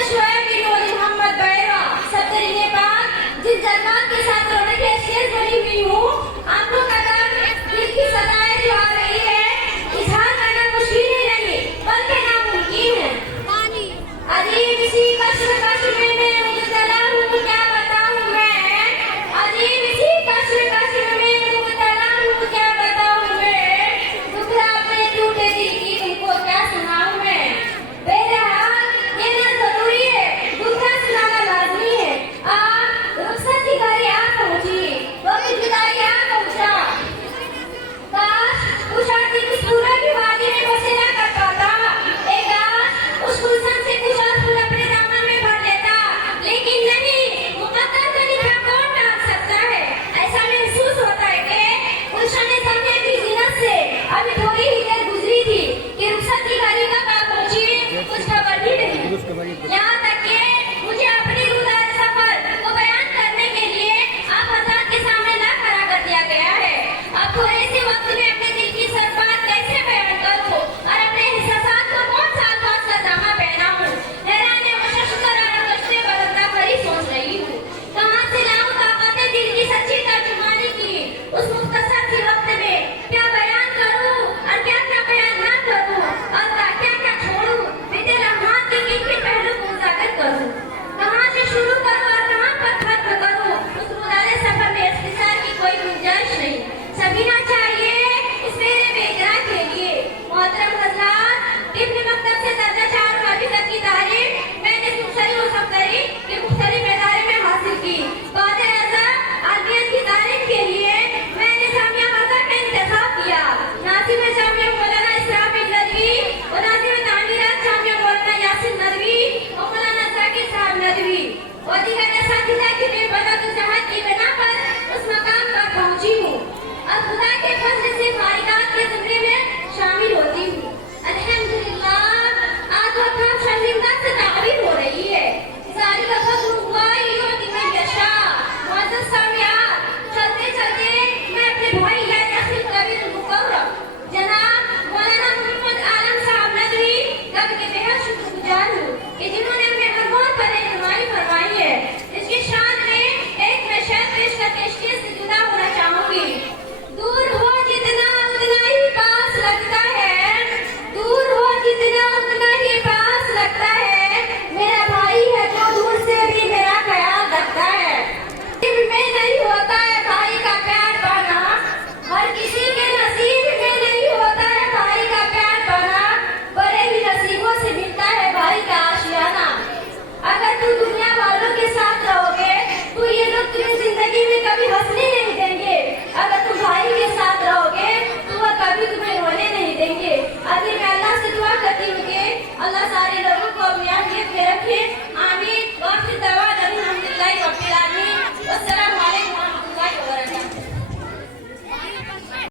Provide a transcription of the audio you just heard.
شعیب بن ولی محمد بیرا سترین پاک جس جذبات کے ساتھ رونے کی حیثیت بنی ہوئی ہوں آنکھوں کا دم دل کی صدائیں جو آ رہی ہے اظہار کرنا مشکل ہی نہیں بلکہ ناممکن ہے عجیب اسی کشمکش میں مبتلا ہوں کیا بتاؤں میں عجیب اسی کشمکش میں مبتلا ہوں کیا بتاؤں میں دکھلا اپنے ٹوٹے دل کی تم کو کیا سناؤں میں بہرحال یہ نہ ضروری ہے دکھا سنانا لازمی ہے رخصت کی گھڑی آ پہنچی وقت جدائی آ پہنچا کاش اس آدمی کی سورج کی وادی میں بسیرا کر پاتا کاش اس گلشن سے کچھ اور پھول اپنے دامن میں بھر لیتا لیکن نہیں مقدر کا لکھا کون ڈال سکتا ہے ایسا محسوس ہوتا ہے کہ گلشن نے سمجھے کی زینت سے ابھی تھوڑی ہی